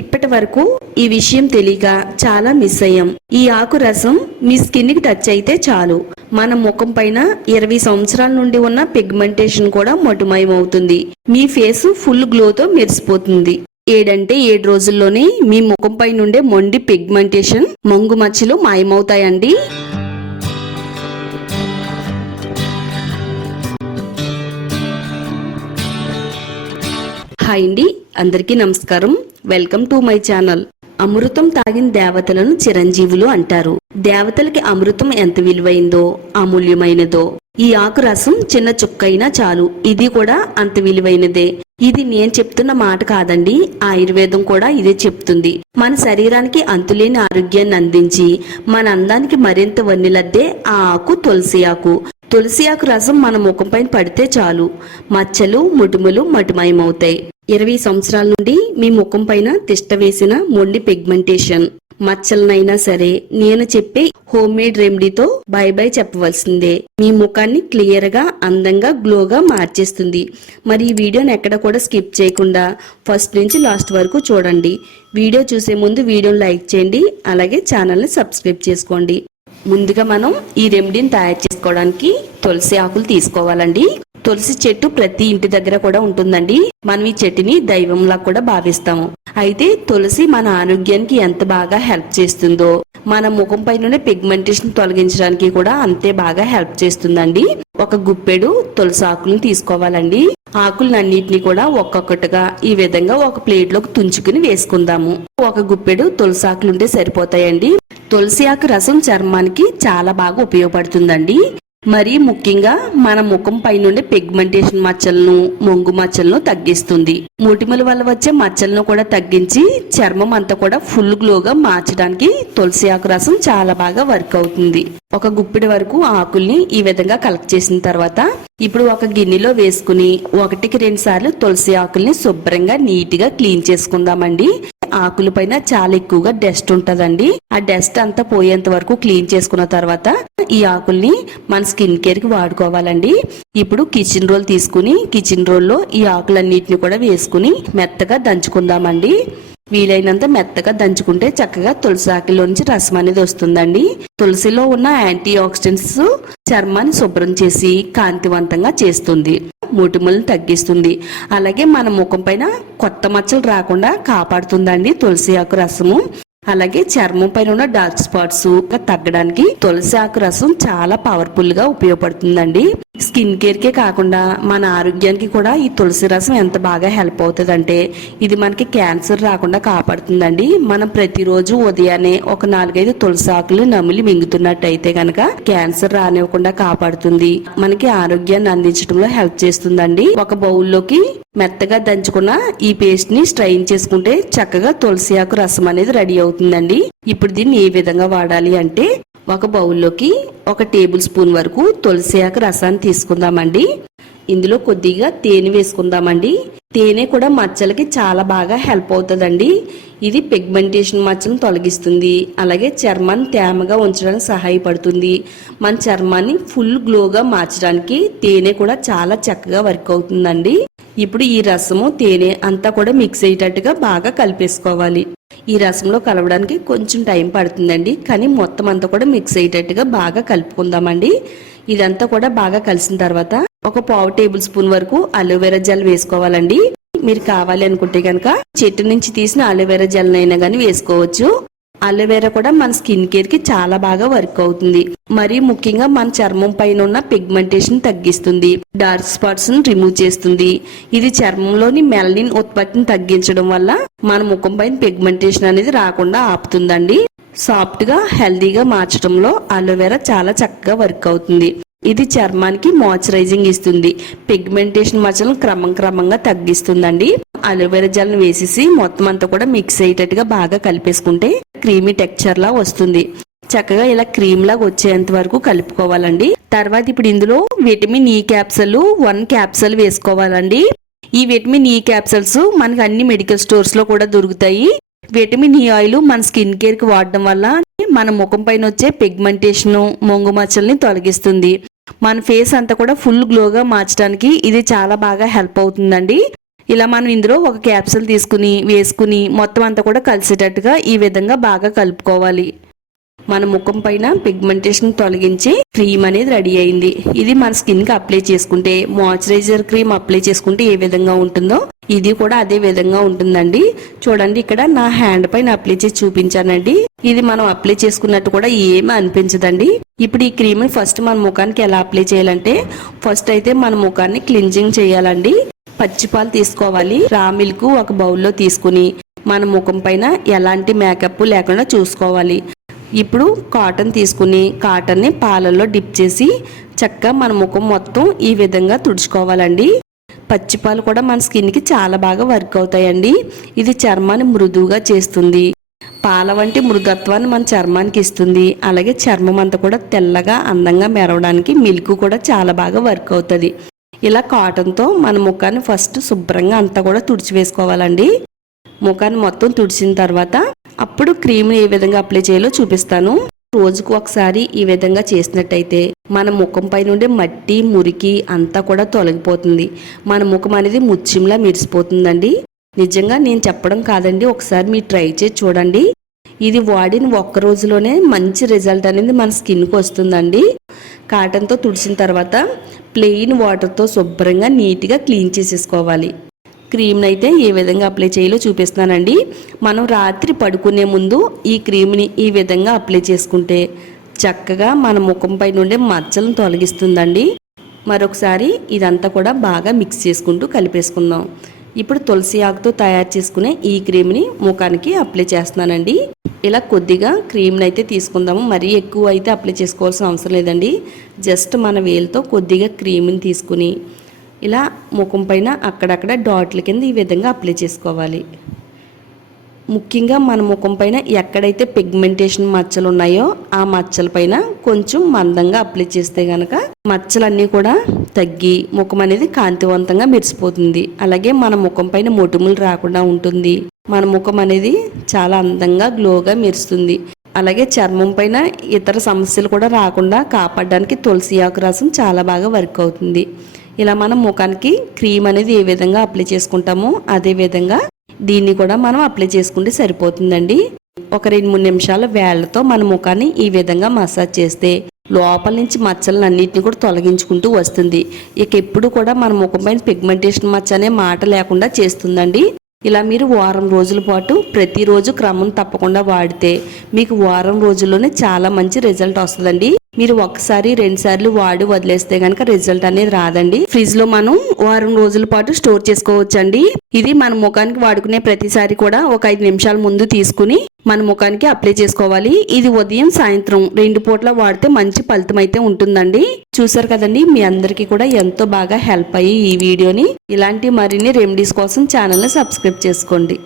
ఇప్పటి వరకు ఈ విషయం తెలియక చాలా మిస్ అయ్యాం. ఈ ఆకు రసం మీ స్కిన్కి టచ్ అయితే చాలు. మన ముఖం పైన ఇరవై సంవత్సరాల నుండి ఉన్న పిగ్మెంటేషన్ కూడా మటుమయం అవుతుంది మీ ఫేస్ ఫుల్ గ్లోతో మెరిసిపోతుంది. ఏడంటే ఏడు రోజుల్లోనే మీ ముఖం పై నుండే మొండి పిగ్మెంటేషన్ మంగు మచ్చలు మాయమవుతాయండి. హాయ్ అండి. అందరికీ నమస్కారం. వెల్కమ్ టు మై ఛానల్ అమృతం తాగిన దేవతలను చిరంజీవులు అంటారు. దేవతలకి అమృతం ఎంత విలువైందో అమూల్యమైనదో. ఈ ఆకు రసం చిన్న చుక్కైనా చాలు. ఇది కూడా అంత విలువైనదే. ఇది నేను చెప్తున్న మాట కాదండి. ఆయుర్వేదం కూడా ఇదే చెప్తుంది. మన శరీరానికి అంతులేని ఆరోగ్యాన్ని అందించి మన అందానికి మరింత వన్నెలద్దే ఆ ఆకు తులసి ఆకు. తులసి ఆకు రసం మన ముఖం పైన పడితే చాలు. మచ్చలు ముటుములు మటుమయమవుతాయి. ఇరవై సంవత్సరాల నుండి మీ ముఖం పైన తిష్ట వేసిన మొండి పిగ్మెంటేషన్ మచ్చలనైనా సరే నేను చెప్పే హోమ్ మేడ్ రెమెడీతో బై బై చెప్పవలసిందే. మీ ముఖాన్ని క్లియర్గా అందంగా గ్లోగా మార్చేస్తుంది. మరి ఈ వీడియోని ఎక్కడ కూడా స్కిప్ చేయకుండా ఫస్ట్ నుంచి లాస్ట్ వరకు చూడండి. వీడియో చూసే ముందు వీడియోని లైక్ చేయండి అలాగే ఛానల్ని సబ్స్క్రైబ్ చేసుకోండి. ముందుగా మనం ఈ రెమెడీని తయారు చేసుకోవడానికి తులసి ఆకులు తీసుకోవాలండి. తులసి చెట్టు ప్రతి ఇంటి దగ్గర కూడా ఉంటుందండి. మనం ఈ చెట్టుని దైవంలా కూడా భావిస్తాము. అయితే తులసి మన ఆరోగ్యానికి ఎంత బాగా హెల్ప్ చేస్తుందో మన ముఖం పైన పిగ్మెంటేషన్ తొలగించడానికి కూడా అంతే బాగా హెల్ప్ చేస్తుందండి. ఒక గుప్పెడు తులసి ఆకులను తీసుకోవాలండి. ఆకులన్నిటిని కూడా ఒక్కొక్కటిగా ఈ విధంగా ఒక ప్లేట్లోకి తుంచుకుని వేసుకుందాము. ఒక గుప్పెడు తులసి ఆకులు ఉంటే సరిపోతాయండి. తులసి ఆకు రసం చర్మానికి చాలా బాగా ఉపయోగపడుతుందండి. మరీ ముఖ్యంగా మన ముఖం పై నుండి పిగ్మెంటేషన్ మచ్చలను మొంగు మచ్చలను తగ్గిస్తుంది. మూటిమల వల్ల వచ్చే మచ్చలను కూడా తగ్గించి చర్మం అంతా కూడా ఫుల్ గ్లోగా మార్చడానికి తులసి ఆకు రసం చాలా బాగా వర్క్ అవుతుంది. ఒక గుప్పిడి వరకు ఆకుల్ని ఈ విధంగా కలెక్ట్ చేసిన తర్వాత ఇప్పుడు ఒక గిన్నెలో వేసుకుని ఒకటికి రెండు సార్లు తులసి ఆకుల్ని శుభ్రంగా నీట్గా క్లీన్ చేసుకుందామండి. ఆకుల పైన చాలా ఎక్కువగా డస్ట్ ఉంటదండి. ఆ డస్ట్ అంతా పోయేంత వరకు క్లీన్ చేసుకున్న తర్వాత ఈ ఆకుల్ని మన స్కిన్ కేర్కి వాడుకోవాలండి. ఇప్పుడు కిచెన్ రోల్ తీసుకుని కిచెన్ రోల్లో ఈ ఆకులన్నిటిని కూడా వేసుకుని మెత్తగా దంచుకుందామండి. వీలైనంత మెత్తగా దంచుకుంటే చక్కగా తులసి ఆకుల్లో నుంచి రసం అనేది వస్తుందండి. తులసిలో ఉన్న యాంటీ ఆక్సిడెంట్స్ చర్మాన్ని శుభ్రం చేసి కాంతివంతంగా చేస్తుంది. మొటిమలను తగ్గిస్తుంది. అలాగే మన ముఖం పైన కొత్త మచ్చలు రాకుండా కాపాడుతుందండి తులసి ఆకు రసము. అలాగే చర్మం పైన ఉన్న డార్క్ స్పాట్స్ తగ్గడానికి తులసి ఆకు రసం చాలా పవర్ఫుల్గా ఉపయోగపడుతుందండి. స్కిన్ కేర్కే కాకుండా మన ఆరోగ్యానికి కూడా ఈ తులసి రసం ఎంత బాగా హెల్ప్ అవుతుందంటే ఇది మనకి క్యాన్సర్ రాకుండా కాపాడుతుందండి. మనం ప్రతిరోజు ఉదయాన్నే ఒక నాలుగైదు తులసి ఆకులు నమిలి మింగుతున్నట్టయితే కనుక క్యాన్సర్ రానివ్వకుండా కాపాడుతుంది. మనకి ఆరోగ్యాన్ని అందించడంలో హెల్ప్ చేస్తుందండి. ఒక బౌల్లోకి మెత్తగా దంచుకున్న ఈ పేస్ట్ని స్ట్రైన్ చేసుకుంటే చక్కగా తులసి ఆకు రసం అనేది రెడీ అవుతుందండి. ఇప్పుడు దీన్ని ఏ విధంగా వాడాలి అంటే ఒక బౌల్లోకి ఒక టేబుల్ స్పూన్ వరకు తులసి ఆకు రసాన్ని తీసుకుందామండి. ఇందులో కొద్దిగా తేనె వేసుకుందామండి. తేనె కూడా మచ్చలకి చాలా బాగా హెల్ప్ అవుతుందండి. ఇది పిగ్మెంటేషన్ మచ్చను తొలగిస్తుంది. అలాగే చర్మాన్ని తేమగా ఉంచడానికి సహాయపడుతుంది. మన చర్మాన్ని ఫుల్ గ్లోగా మార్చడానికి తేనె కూడా చాలా చక్కగా వర్క్ అవుతుందండి. ఇప్పుడు ఈ రసము తేనె అంతా కూడా మిక్స్ అయ్యేటట్టుగా బాగా కలిపేసుకోవాలి. ఈ రసంలో కలవడానికి కొంచెం టైం పడుతుందండి. కానీ మొత్తం అంతా కూడా మిక్స్ అయ్యేటట్టుగా బాగా కలుపుకుందామండి. ఇదంతా కూడా బాగా కలిసిన తర్వాత ఒక పావు టేబుల్ స్పూన్ వరకు అలోవెరా జెల్ వేసుకోవాలండి. మీరు కావాలి అనుకుంటే కనుక చెట్టు నుంచి తీసిన అలోవెరా జెల్ అయినా కానీ వేసుకోవచ్చు. అలోవెరా కూడా మన స్కిన్ కేర్కి చాలా బాగా వర్క్ అవుతుంది. మరి ముఖ్యంగా మన చర్మం పైన ఉన్న పిగ్మెంటేషన్ తగ్గిస్తుంది. డార్క్ స్పాట్స్ను రిమూవ్ చేస్తుంది. ఇది చర్మంలోని మెలనిన్ ఉత్పత్తిని తగ్గించడం వల్ల మన ముఖం పైన పిగ్మెంటేషన్ అనేది రాకుండా ఆపుతుందండి. సాఫ్ట్గా హెల్దీగా మార్చడంలో అలోవెరా చాలా చక్కగా వర్క్ అవుతుంది. ఇది చర్మానికి మాయిశ్చరైజింగ్ ఇస్తుంది. పిగ్మెంటేషన్ మచ్చలను క్రమం క్రమంగా తగ్గిస్తుందండి. అలోవెరా జెల్ వేసేసి మొత్తం అంతా కూడా మిక్స్ అయ్యేటట్టుగా బాగా కలిపేసుకుంటే క్రీమీ టెక్చర్ లా వస్తుంది. చక్కగా ఇలా క్రీమ్ లాగా వచ్చేంత వరకు కలుపుకోవాలండి. తర్వాత ఇప్పుడు ఇందులో vitamin E capsule one capsule వేసుకోవాలండి. ఈ విటమిన్ ఈ క్యాప్సల్స్ మనకి అన్ని మెడికల్ స్టోర్స్లో కూడా దొరుకుతాయి. విటమిన్ ఈ ఆయిల్ మన స్కిన్ కేర్కి వాడడం వల్ల మన ముఖం పైన వచ్చే పిగ్మెంటేషన్ మొంగు మచ్చల్ని తొలగిస్తుంది. మన ఫేస్ అంతా కూడా ఫుల్ గ్లోగా మార్చడానికి ఇది చాలా బాగా హెల్ప్ అవుతుందండి. ఇలా మనం ఇందులో ఒక క్యాప్సూల్ తీసుకుని వేసుకుని మొత్తం అంతా కూడా కలిసేటట్టుగా ఈ విధంగా బాగా కలుపుకోవాలి. మన ముఖం పైన పిగ్మెంటేషన్ తొలగించి క్రీమ్ అనేది రెడీ అయింది. ఇది మన స్కిన్కి అప్లై చేసుకుంటే మాయిశ్చరైజర్ క్రీమ్ అప్లై చేసుకుంటే ఏ విధంగా ఉంటుందో ఇది కూడా అదే విధంగా ఉంటుందండి. చూడండి ఇక్కడ నా హ్యాండ్ పైన అప్లై చేసి చూపించానండి. ఇది మనం అప్లై చేసుకున్నట్టు కూడా ఏమీ అనిపించదండి. ఇప్పుడు ఈ క్రీమ్ ఫస్ట్ మన ముఖానికి ఎలా అప్లై చేయాలంటే ఫస్ట్ అయితే మన ముఖాన్ని క్లింజింగ్ చేయాలండి. పచ్చిపాలు తీసుకోవాలి. రా మిల్క్ ఒక బౌల్లో తీసుకుని మన ముఖం పైన ఎలాంటి మేకప్ లేకుండా చూసుకోవాలి. ఇప్పుడు కాటన్ తీసుకుని కాటన్ని పాలల్లో డిప్ చేసి చక్కగా మన ముఖం మొత్తం ఈ విధంగా తుడుచుకోవాలండి. పచ్చిపాలు కూడా మన స్కిన్కి చాలా బాగా వర్క్ అవుతాయండి. ఇది చర్మాన్ని మృదువుగా చేస్తుంది. పాల వంటి మృగత్వాన్ని మన చర్మానికి ఇస్తుంది. అలాగే చర్మం అంతా కూడా తెల్లగా అందంగా మెరవడానికి మిల్క్ కూడా చాలా బాగా వర్క్ అవుతుంది. ఇలా కాటన్తో మన ముఖాన్ని ఫస్ట్ శుభ్రంగా అంతా కూడా తుడిచివేసుకోవాలండి ముఖాన్ని మొత్తం తుడిచిన తర్వాత అప్పుడు క్రీమ్ని ఏ విధంగా అప్లై చేయాలో చూపిస్తాను. రోజుకు ఒకసారి ఈ విధంగా చేసినట్టయితే మన ముఖం పై నుండి మట్టి మురికి అంతా కూడా తొలగిపోతుంది. మన ముఖం అనేది ముత్యంలా మెరిసిపోతుందండి. నిజంగా నేను చెప్పడం కాదండి ఒకసారి మీరు ట్రై చేసి చూడండి. ఇది వాడిన ఒక్క రోజులోనే మంచి రిజల్ట్ అనేది మన స్కిన్కి వస్తుందండి. కాటన్తో తుడిచిన తర్వాత ప్లెయిన్ వాటర్తో శుభ్రంగా నీట్గా క్లీన్ చేసేసుకోవాలి. క్రీమ్ని అయితే ఏ విధంగా అప్లై చేయాలో చూపిస్తానండి మనం రాత్రి పడుకునే ముందు ఈ క్రీమ్ని ఈ విధంగా అప్లై చేసుకుంటే చక్కగా మన ముఖంపై నుండి మచ్చలను తొలగిస్తుందండి. మరొకసారి ఇదంతా కూడా బాగా మిక్స్ చేసుకుంటూ కలిపేసుకుందాం. ఇప్పుడు తులసి ఆకుతో తయారు చేసుకునే ఈ క్రీమ్ని ముఖానికి అప్లై చేస్తున్నానండి. ఇలా కొద్దిగా క్రీమ్ని అయితే తీసుకుందాము. మరీ ఎక్కువ అయితే అప్లై చేసుకోవాల్సిన అవసరం లేదండి. జస్ట్ మన వేలుతో కొద్దిగా క్రీమ్ని తీసుకుని ఇలా ముఖం పైన అక్కడక్కడ డాట్ల కింద ఈ విధంగా అప్లై చేసుకోవాలి. ముఖ్యంగా మన ముఖం పైన ఎక్కడైతే పిగ్మెంటేషన్ మచ్చలు ఉన్నాయో ఆ మచ్చల పైన కొంచెం మందంగా అప్లై చేస్తే గనక మచ్చలన్నీ కూడా తగ్గి ముఖం అనేది కాంతివంతంగా మెరిసిపోతుంది. అలాగే మన ముఖం పైన మొటిములు రాకుండా ఉంటుంది. మన ముఖం అనేది చాలా అందంగా గ్లోగా మెరుస్తుంది. అలాగే చర్మం పైన ఇతర సమస్యలు కూడా రాకుండా కాపాడడానికి తులసి ఆకు రసం చాలా బాగా వర్క్ అవుతుంది. ఇలా మనం ముఖానికి క్రీమ్ అనేది ఏ విధంగా అప్లై చేసుకుంటామో అదే విధంగా దీన్ని కూడా మనం అప్లై చేసుకుంటే సరిపోతుందండి. ఒక రెండు మూడు నిమిషాల వేళ్ళతో మన ముఖాన్ని ఈ విధంగా మసాజ్ చేస్తే లోపల నుంచి మచ్చలను అన్నింటినీ కూడా తొలగించుకుంటూ వస్తుంది. ఇక ఎప్పుడు కూడా మన ముఖం పైన పిగ్మెంటేషన్ మచ్చ అనే మాట లేకుండా చేస్తుందండి. ఇలా మీరు వారం రోజుల పాటు ప్రతిరోజు క్రమం తప్పకుండా వాడితే మీకు వారం రోజుల్లోనే చాలా మంచి రిజల్ట్ వస్తుందండి. మీరు ఒకసారి రెండు సార్లు వాడి వదిలేస్తే కనుక రిజల్ట్ అనేది రాదండి. ఫ్రిడ్జ్లో మనం వారం రోజుల పాటు స్టోర్ చేసుకోవచ్చండి. ఇది మన ముఖానికి వాడుకునే ప్రతిసారి కూడా ఒక ఐదు నిమిషాల ముందు తీసుకుని మన ముఖానికి అప్లై చేసుకోవాలి. ఇది ఉదయం సాయంత్రం రెండు పూట్ల వాడితే మంచి ఫలితం అయితే ఉంటుందండి. చూసారు కదండి మీ అందరికీ కూడా ఎంతో బాగా హెల్ప్ అయ్యి ఈ వీడియోని. ఇలాంటి మరిన్ని రెమెడీస్ కోసం ఛానల్ని సబ్స్క్రైబ్ చేసుకోండి.